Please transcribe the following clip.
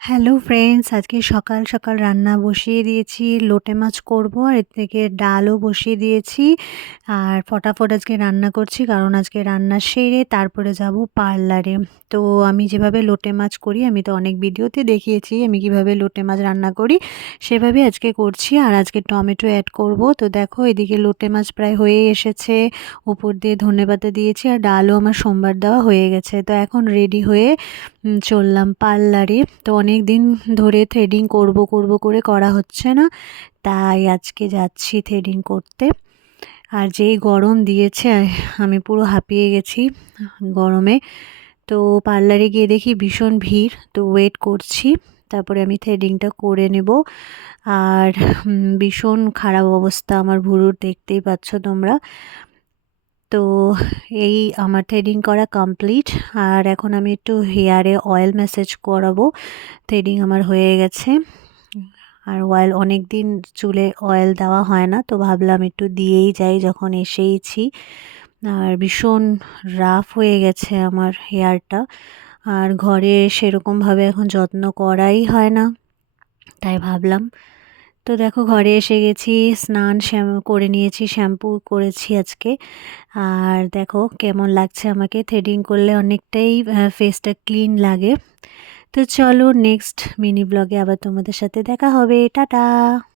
Hello friends, আজকে সকাল সকাল রান্না বসিয়ে দিয়েছি। লোটে মাছ করব আর এর থেকে ডালও বসিয়ে দিয়েছি। আর ফটাফট আজকে রান্না করছি, কারণ আজকে রান্না সেরে তারপরে যাব পার্লারে। তো আমি যেভাবে লোটে মাছ করি, আমি তো অনেক ভিডিওতে দেখিয়েছি আমি কিভাবে লোটে মাছ রান্না করি, সেভাবেই আজকে করছি। আর আজকে টমেটো অ্যাড করব। তো দেখো, এদিকে লোটে মাছ প্রায় হয়ে এসেছে, উপর দিয়ে ধনেপাতা দিয়েছি, আর ডালও আমার সোমবার দেওয়া হয়ে গেছে। তো এখন রেডি হয়ে চললাম পার্লারে। তো অনেক দিন ধরে থ্রেডিং করব করব করে করা হচ্ছে না, তাই আজকে যাচ্ছি থ্রেডিং করতে। আর যেই গরম দিয়েছে, আমি পুরো হাঁপিয়ে গেছি গরমে। তো পার্লারে গিয়ে দেখি ভীষণ ভিড়, তো ওয়েট করছি, তারপরে আমি থ্রেডিংটা করে নেব। আর ভীষণ খারাপ অবস্থা আমার ভুরুর, দেখতেই পাচ্ছ তোমরা। তো এই আমার থ্রেডিং করা কমপ্লিট। আর এখন আমি একটু হেয়ারে অয়েল ম্যাসাজ করাবো। থ্রেডিং আমার হয়ে গেছে, আর অয়েল অনেক দিন চুলে অয়েল দেওয়া হয় না, তো ভাবলাম একটু দিয়েই যাই যখন এসেইছি। আর ভীষণ রাফ হয়ে গেছে আমার হেয়ারটা, আর ঘরে সেরকমভাবে এখন যত্ন করাই হয় না, তাই ভাবলাম। তো দেখো, ঘরে এসে গেছি, স্নান করে নিয়েছি, শ্যাম্পু করেছি আজকে। আর দেখো কেমন লাগছে আমাকে, থ্রেডিং করলে অনেকটাই ফেসটা ক্লিন লাগে। তো চলো, নেক্সট মিনি ব্লগে আবার তোমাদের সাথে দেখা হবে। টাটা।